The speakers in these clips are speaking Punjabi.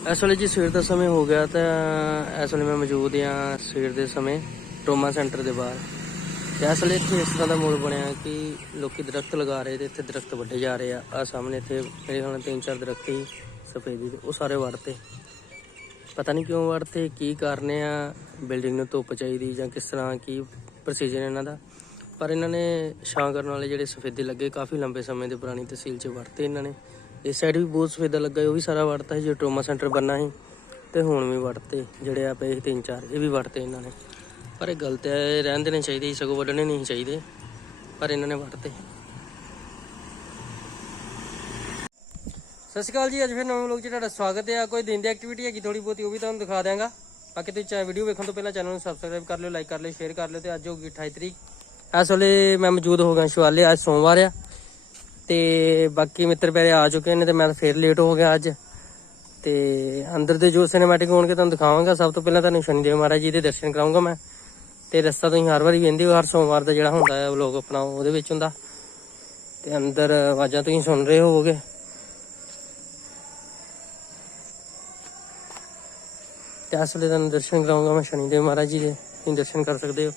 ਇਸ ਵੇਲੇ ਜੀ ਸਵੇਰ ਦਾ ਸਮੇਂ ਹੋ ਗਿਆ ਤਾਂ ਇਸ ਵੇਲੇ ਮੈਂ ਮੌਜੂਦ ਹਾਂ ਸਵੇਰ ਦੇ ਸਮੇਂ ਟੋਮਾ ਸੈਂਟਰ ਦੇ ਬਾਹਰ। ਤੇ ਇਸ ਵੇਲੇ ਇੱਥੇ ਇਸ ਤਰ੍ਹਾਂ ਦਾ ਮੋੜ ਬਣਿਆ ਕਿ ਲੋਕੀ ਦਰਖਤ ਲਗਾ ਰਹੇ ਤੇ ਇੱਥੇ ਦਰਖਤ ਵੱਢੇ ਜਾ ਰਹੇ ਆ। ਆ ਸਾਹਮਣੇ ਇੱਥੇ ਮੇਰੇ ਖਿਆਲ ਨਾਲ ਤਿੰਨ ਚਾਰ ਦਰਖਤ ਹੀ ਸਫੇਦੀ ਦੇ ਉਹ ਸਾਰੇ ਵੜਤੇ। ਪਤਾ ਨਹੀਂ ਕਿਉਂ ਵੜਤੇ, ਕੀ ਕਾਰਨ ਆ, ਬਿਲਡਿੰਗ ਨੂੰ ਧੁੱਪ ਚਾਹੀਦੀ ਜਾਂ ਕਿਸ ਤਰ੍ਹਾਂ, ਕੀ ਪ੍ਰੋਸੀਜਰ ਇਹਨਾਂ ਦਾ। ਪਰ ਇਹਨਾਂ ਨੇ ਛਾਂ ਕਰਨ ਵਾਲੇ ਜਿਹੜੇ ਸਫੇਦੇ ਲੱਗੇ ਕਾਫੀ ਲੰਬੇ ਸਮੇਂ ਦੇ ਪੁਰਾਣੀ ਤਹਿਸੀਲ 'ਚ ਵਰਤੇ ਇਹਨਾਂ ਨੇ। ਇਸ ਸਾਈਡ ਵੀ ਬਹੁਤ ਸਫੇਦਾ ਲੱਗਾ, ਉਹ ਵੀ ਸਾਰਾ ਵੜਤਾ ਸੀ, ਜੋ ਟਰੋਮਾ ਸੈਂਟਰ ਬੰਨਾ ਸੀ, ਤੇ ਹੁਣ ਵੀ ਵੜਤੇ ਜਿਹੜੇ ਆ ਪਏ ਤਿੰਨ ਚਾਰ, ਇਹ ਵੀ ਵੜਤੇ ਇਹਨਾਂ ਨੇ। ਪਰ ਇਹ ਗਲਤ ਹੈ, ਇਹ ਰਹਿਣ ਦੇਣੇ ਚਾਹੀਦੇ ਸਗੋਂ ਵੱਢਣੇ ਨਹੀਂ ਚਾਹੀਦੇ, ਪਰ ਇਹਨਾਂ ਨੇ ਵੜਤੇ ਸਤਿ ਸ਼੍ਰੀ ਅਕਾਲ ਜੀ, ਅੱਜ ਫਿਰ ਨਵੇਂ ਲੋਕ ਜੀ ਤੁਹਾਡਾ ਸਵਾਗਤ ਹੈ। ਕੋਈ ਦਿਨ ਦੀ ਐਕਟੀਵਿਟੀ ਹੈਗੀ ਥੋੜੀ ਬਹੁਤੀ, ਉਹ ਵੀ ਤੁਹਾਨੂੰ ਦਿਖਾ ਦਿਆਂਗਾ। ਬਾਕੀ ਤੁਸੀਂ ਚਾਹੇ ਵੀਡੀਓ ਵੇਖਣ ਤੋਂ ਪਹਿਲਾਂ ਚੈਨਲ ਨੂੰ ਸਬਸਕ੍ਰਾਈਬ ਕਰ ਲਿਓ ਲਾਈਕ ਕਰ ਲਿਓ ਸ਼ੇਅਰ ਕਰ ਲਿਓ, ਤੇ ਅੱਜ ਹੋ ਗਈ 28 ਤਰੀਕ। ਇਸ ਵੇਲੇ ਮੈਂ ਮੌਜੂਦ ਹੋ ਗਿਆ ਸ਼ਿਵਾਲੇ ਅੱਜ ਸੋਮਵਾਰ ਆ। ਤੇ ਬਾਕੀ ਮਿੱਤਰ ਪਿਆਰੇ ਆ ਚੁੱਕੇ ਨੇ ਤੇ ਮੈਂ ਤਾਂ ਫੇਰ ਲੇਟ ਹੋ ਗਿਆ ਅੱਜ। ਤੇ ਅੰਦਰ ਦੇ ਜੋ ਸਿਨੇਮੈਟਿਕ ਹੋਣਗੇ ਤੁਹਾਨੂੰ ਦਿਖਾਵਾਂਗਾ। ਸਭ ਤੋਂ ਪਹਿਲਾਂ ਤੁਹਾਨੂੰ ਸ਼ਨੀਦੇਵ ਮਹਾਰਾਜ ਜੀ ਦੇ ਦਰਸ਼ਨ ਕਰਾਉਂਗਾ ਮੈਂ। ਤੇ ਰਸਤਾ ਤੁਸੀਂ ਹਰ ਵਾਰੀ ਵੇਂਦੇ ਹੋ, ਹਰ ਸੋਮਵਾਰ ਦਾ ਜਿਹੜਾ ਹੁੰਦਾ ਹੈ ਵਲੋਗ ਆਪਣਾ, ਉਹਦੇ ਵਿੱਚ ਹੁੰਦਾ। ਤੇ ਅੰਦਰ ਆਵਾਜ਼ਾਂ ਤੁਸੀਂ ਸੁਣ ਰਹੇ ਹੋਵੋਗੇ। ਤੇ ਅਸਲੇ ਤੁਹਾਨੂੰ ਦਰਸ਼ਨ ਕਰਾਉਂਗਾ ਮੈਂ ਸ਼ਨੀਦੇਵ ਮਹਾਰਾਜ ਜੀ ਦੇ। ਤੁਸੀਂ ਦਰਸ਼ਨ ਕਰ ਸਕਦੇ ਹੋ।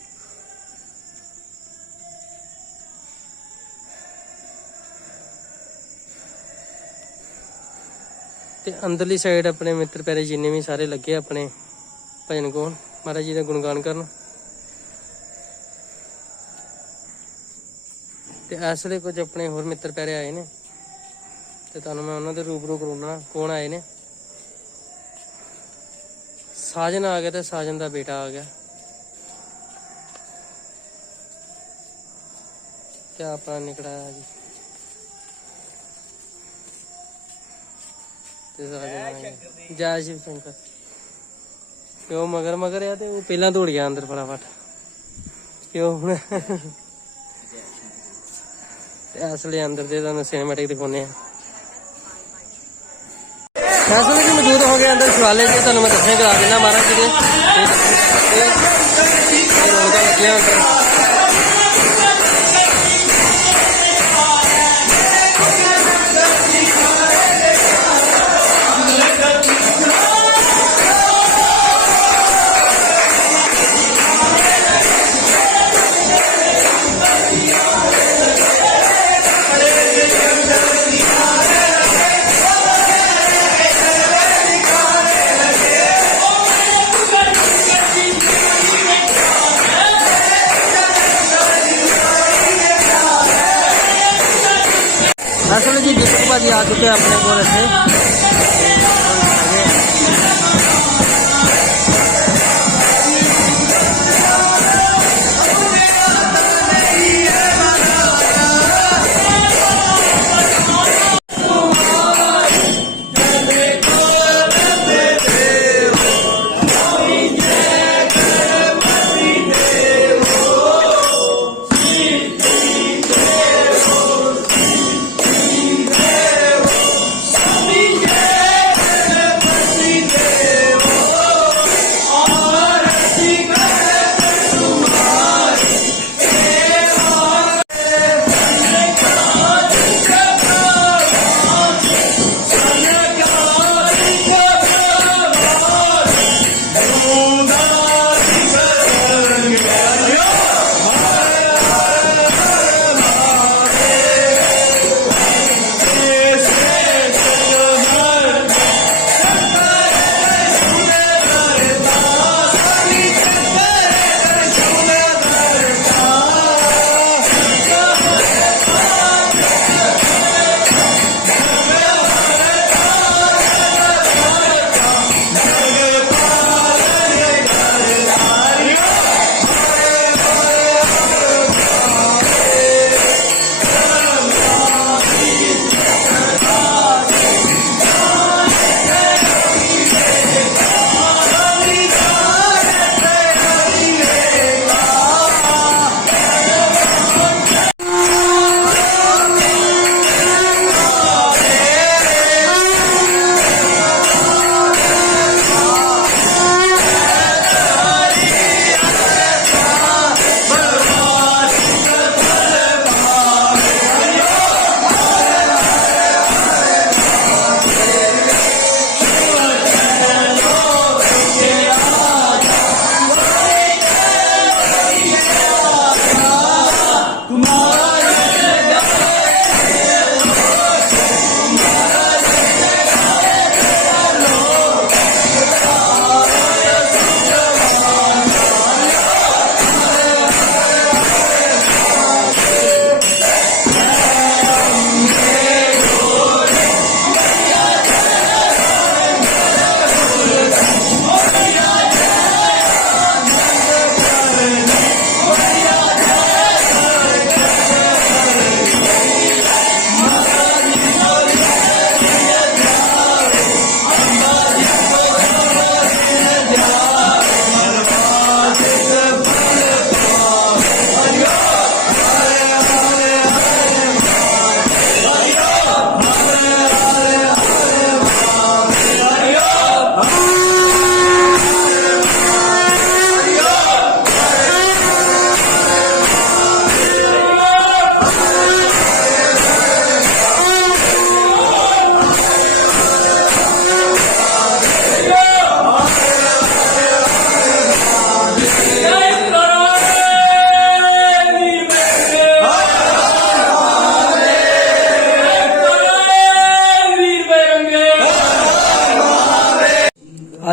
ਤੇ ਅੰਦਰਲੀ ਸਾਈਡ ਆਪਣੇ ਮਿੱਤਰ ਪਿਆਰੇ ਜਿੰਨੇ ਵੀ ਸਾਰੇ ਲੱਗੇ ਆਪਣੇ, ਭਜਨ ਗਾਉਣ, ਮਹਾਰਾਜ ਜੀ ਦਾ ਗੁਣਗਾਨ ਕਰਨ। ਤੇ ਇਸ ਵੇਲੇ ਕੁਝ ਆਪਣੇ ਹੋਰ ਮਿੱਤਰ ਪਿਆਰੇ ਆਏ ਨੇ, ਤੇ ਤੁਹਾਨੂੰ ਮੈਂ ਉਹਨਾਂ ਦੇ ਰੂਬਰੂ ਕਰਾਉਣਾ, ਕੌਣ ਆਏ ਨੇ। ਸਾਜਨ ਆ ਗਿਆ ਤੇ ਸਾਜਨ ਦਾ ਬੇਟਾ ਆ ਗਿਆ। ਕਿਆ ਆਪਣਾ ਨਿਕੜਾ ਜੀ। ਤੇ ਸਾਜਨ ਜੈ ਸ਼ਿਵ ਸ਼ੰਕਰ। ਤੇ ਉਹ ਮਗਰ ਮਗਰ ਆ ਤੇ ਉਹ ਪਹਿਲਾਂ ਦੌੜ ਗਿਆ ਅੰਦਰ ਫਟਾਫਟ। ਕਿਉਂ ਹੁਣ ਤੇ ਅਸਲੇ ਅੰਦਰ ਦੇ ਤੁਹਾਨੂੰ ਸਿਨੇਮੈਟਿਕ ਦਿਖਾਉਨੇ ਆ। ਫੈਸਲੇ ਜੀ ਮੌਜੂਦ ਹੋ ਗਏ ਅੰਦਰ ਸ਼ਿਵਾਲੇ ਜੀ, ਤੁਹਾਨੂੰ ਮੈਂ ਦਰਸ਼ਨ ਕਰਾ ਦਿੰਦਾ ਮਹਾਰਾਜ ਜੀ ਦੇ। ਤੇ- ਤੇ- ਅੰਦਰ।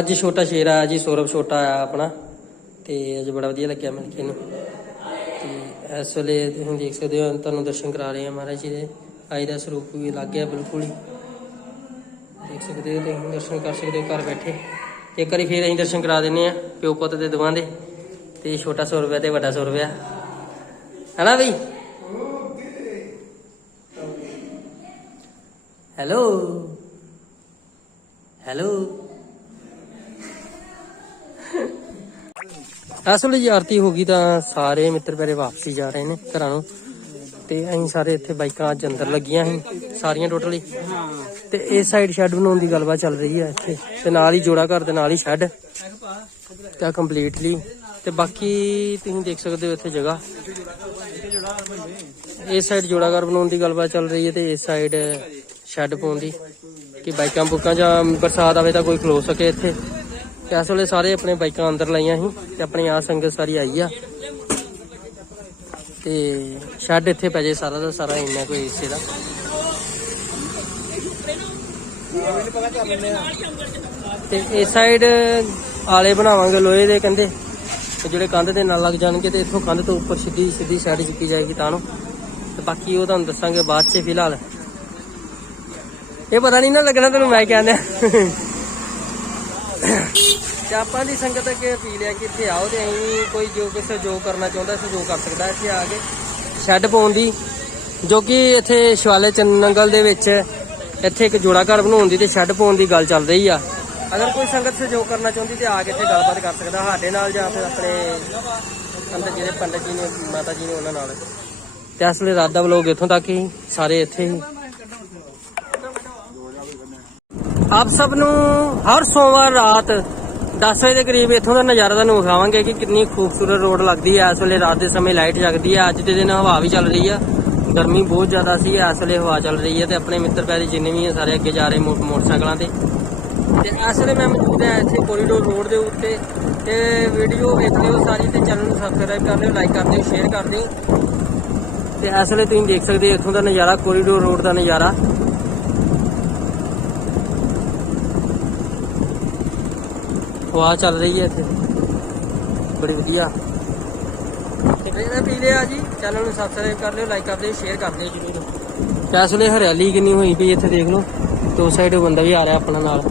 ਅੱਜ ਛੋਟਾ ਸ਼ੇਰ ਆਇਆ ਜੀ, ਸੌਰਵ ਛੋਟਾ ਆਇਆ ਆਪਣਾ। ਤੇ ਅੱਜ ਬੜਾ ਵਧੀਆ ਲੱਗਿਆ ਮਿਲ ਕੇ ਇਹਨੂੰ। ਤੇ ਇਸ ਵੇਲੇ ਤੁਸੀਂ ਦੇਖ ਸਕਦੇ ਹੋ, ਤੁਹਾਨੂੰ ਦਰਸ਼ਨ ਕਰਾ ਰਹੇ ਹਾਂ ਮਹਾਰਾਜ ਜੀ ਦੇ। ਆਈ ਦਾ ਸਰੂਪ ਵੀ ਲੱਗ ਗਿਆ ਬਿਲਕੁਲ ਹੀ। ਦੇਖ ਸਕਦੇ ਹੋ ਤੁਸੀਂ, ਦਰਸ਼ਨ ਕਰ ਸਕਦੇ ਹੋ ਘਰ ਬੈਠੇ। ਇੱਕ ਵਾਰੀ ਫੇਰ ਅਸੀਂ ਦਰਸ਼ਨ ਕਰਾ ਦਿੰਨੇ ਆ ਪਿਓ ਪੁੱਤ ਦੇ ਦੋਵਾਂ ਦੇ। ਤੇ ਛੋਟਾ 100 ਰੁਪਇਆ ਤੇ ਵੱਡਾ 100 ਰੁਪਇਆ ਹੈਨਾ ਬਈ? ਹੈਲੋ? ਹੈਲੋ? ਅਸਲ ਜੀ ਆਰਤੀ ਹੋ ਗਈ ਤਾਂ ਸਾਰੇ ਮਿੱਤਰ ਪਿਆਰੇ ਵਾਪਸੀ ਜਾ ਰਹੇ ਨੇ ਘਰਾਂ ਨੂੰ। ਤੇ ਅਸੀਂ ਸਾਰੇ ਇੱਥੇ ਬਾਈਕਾਂ ਅੱਜ ਅੰਦਰ ਲੱਗੀਆਂ ਸੀ, ਸਾਰੀਆਂ ਟੋਟਲੀ। ਤੇ ਇਸ ਸਾਈਡ ਸ਼ੈੱਡ ਬਣਾਉਣ ਦੀ ਗੱਲਬਾਤ ਚੱਲ ਰਹੀ ਹੈ ਇੱਥੇ। ਤੇ ਨਾਲ ਹੀ ਜੋੜਾ ਘਰ ਦੇ ਨਾਲ ਹੀ ਸ਼ੈੱਡ ਤਾਂ ਕੰਪਲੀਟਲੀ ਤੇ ਬਾਕੀ ਤੁਸੀਂ ਦੇਖ ਸਕਦੇ ਹੋ ਇੱਥੇ ਜਗ੍ਹਾ। ਇਸ ਸਾਈਡ ਜੋੜਾ ਘਰ ਬਣਾਉਣ ਦੀ ਗੱਲਬਾਤ ਚੱਲ ਰਹੀ ਹੈ ਤੇ ਇਸ ਸਾਈਡ ਸ਼ੈੱਡ ਪਾਉਣ ਦੀ। ਕਿ ਬਾਈਕਾਂ ਬੁੱਕਾਂ ਜਾਂ ਬਰਸਾਤ ਆਵੇ ਤਾਂ ਕੋਈ ਖਲੋ ਸਕੇ ਇੱਥੇ। ਤੇ ਇਸ ਵੇਲੇ ਸਾਰੇ ਆਪਣੇ ਬਾਈਕਾਂ ਅੰਦਰ ਲਾਈਆਂ ਸੀ ਤੇ ਆਪਣੀ ਆ ਸੰਗਤ ਸਾਰੀ ਆਈ ਆ। ਤੇ ਸ਼ੈੱਡ ਇੱਥੇ ਪੈ ਜੇ ਸਾਰਾ ਦਾ ਸਾਰਾ, ਇੰਨਾ ਕੋਈ ਏਸੇ ਦਾ। ਤੇ ਇਸ ਸਾਈਡ ਆਲੇ ਬਣਾਵਾਂਗੇ ਲੋਹੇ ਦੇ ਕਹਿੰਦੇ ਤੇ ਜਿਹੜੇ ਕੰਧ ਦੇ ਨਾਲ ਲੱਗ ਜਾਣਗੇ ਤੇ ਇੱਥੋਂ ਕੰਧ ਤੋਂ ਉੱਪਰ ਸਿੱਧੀ ਸਿੱਧੀ ਸਾਈਡ ਚੁੱਕੀ ਜਾਏਗੀ ਤਾਂ ਨੂੰ। ਤੇ ਬਾਕੀ ਉਹ ਤੁਹਾਨੂੰ ਦੱਸਾਂਗੇ ਬਾਅਦ 'ਚ ਫਿਲਹਾਲ। ਇਹ ਪਤਾ ਨਹੀਂ ਨਾ ਲੱਗਣਾ ਤੈਨੂੰ ਮੈਂ ਕਹਿੰਦਾ ਤੇ ਆਪਾਂ ਦੀ ਸੰਗਤ ਅੱਗੇ ਅਪੀਲ ਹੈ ਕਿ ਇੱਥੇ ਆਓ ਤੇ ਅਸੀਂ ਕੋਈ ਜੋ ਕੋਈ ਸਹਿਯੋਗ ਕਰਨਾ ਚਾਹੁੰਦਾ ਸਹਿਯੋਗ ਕਰ ਸਕਦਾ, ਇੱਥੇ ਆ ਕੇ ਸ਼ੈੱਡ ਪਾਉਣ ਦੀ, ਜੋ ਕਿ ਇੱਥੇ ਸ਼ਿਵਾਲੇ ਚੰਨੰਗਲ ਦੇ ਵਿੱਚ ਇੱਥੇ ਇੱਕ ਜੋੜਾ ਘਰ ਬਣਾਉਣ ਦੀ ਤੇ ਸ਼ੈੱਡ ਪਾਉਣ ਦੀ ਗੱਲ ਚੱਲ ਰਹੀ ਆ। ਅਗਰ ਕੋਈ ਸੰਗਤ ਸਹਿਯੋਗ ਕਰਨਾ ਚਾਹੁੰਦੀ ਤੇ ਆ ਕੇ ਇੱਥੇ ਗੱਲਬਾਤ ਕਰ ਸਕਦਾ, ਸਾਡੇ ਨਾਲ ਜਾਂ ਫਿਰ ਆਪਣੇ ਅੰਦਰ ਜਿਹੜੇ ਪੰਡਤ ਜੀ ਨੇ, ਮਾਤਾ ਜੀ ਨੇ ਉਹਨਾਂ ਨਾਲ। ਤੇ ਇਸ ਲਈ ਰਾਤ ਦਾ ਵਲੋਗ ਇੱਥੋਂ ਤੱਕ ਹੀ, ਸਾਰੇ ਇੱਥੇ ਹੀ। ਆਪ ਸਭ ਨੂੰ ਹਰ ਸੋਮਵਾਰ ਰਾਤ 10 ਵਜੇ ਦੇ ਕਰੀਬ ਇੱਥੋਂ ਦਾ ਨਜ਼ਾਰਾ ਤੁਹਾਨੂੰ ਵਿਖਾਵਾਂਗੇ ਕਿ ਕਿੰਨੀ ਖੂਬਸੂਰਤ ਰੋਡ ਲੱਗਦੀ ਹੈ ਇਸ ਵੇਲੇ ਰਾਤ ਦੇ ਸਮੇਂ ਲਾਈਟ ਜਗਦੀ ਹੈ ਅੱਜ ਦੇ ਦਿਨ ਹਵਾ ਵੀ ਚੱਲ ਰਹੀ ਆ। ਗਰਮੀ ਬਹੁਤ ਜ਼ਿਆਦਾ ਸੀ। ਇਸ ਵੇਲੇ ਹਵਾ ਚੱਲ ਰਹੀ ਹੈ ਤੇ ਆਪਣੇ ਮਿੱਤਰ ਪਿਆਰੇ ਜਿੰਨੇ ਵੀ ਆ ਸਾਰੇ ਅੱਗੇ ਜਾ ਰਹੇ ਮੋ- ਮੋਟਰਸਾਈਕਲਾਂ ਤੇ। ਤੇ ਇਸ ਵੇਲੇ ਮੈਂ ਮੌਜੂਦ ਹਾਂ ਇੱਥੇ ਕੋਰੀਡੋਰ ਰੋਡ ਦੇ ਉੱਤੇ। ਤੇ ਵੀਡੀਓ ਵੇਖ ਲਿਓ ਸਾਰੀ ਤੇ ਚੈਨਲ ਨੂੰ ਸਬਸਕ੍ਰਾਈਬ ਕਰ ਲਿਓ ਲਾਈਕ ਕਰ ਦਿਓ ਸ਼ੇਅਰ ਕਰ ਦਿਓ। ਤੇ ਇਸ ਵੇਲੇ ਤੁਸੀਂ ਦੇਖ ਸਕਦੇ ਹੋ ਇੱਥੋਂ ਦਾ ਨਜ਼ਾਰਾ ਕੋਰੀਡੋਰ ਰੋਡ ਦਾ ਨਜ਼ਾਰਾ। ਹਵਾ ਚੱਲ ਰਹੀ ਹੈ ਇੱਥੇ। ਬੜੀ ਵਧੀਆ। ਜਿਹੜਾ ਪੀ ਲਿਆ ਜੀ? ਚੈਨਲ ਨੂੰ ਸਬਸਕ੍ਰਾਈਬ ਕਰ ਲਿਓ ਲਾਈਕ ਕਰ ਦਿਓ ਸ਼ੇਅਰ ਕਰ ਦਿਓ ਜਰੂਰ। ਵੇਲੇ ਹਰਿਆਲੀ ਕਿੰਨੀ ਹੋਈ ਪਈ ਇੱਥੇ ਦੇਖ ਲਓ। ਦੋ ਸਾਈਡ ਬੰਦਾ ਵੀ ਆ ਰਿਹਾ ਆਪਣਾ ਨਾਲ।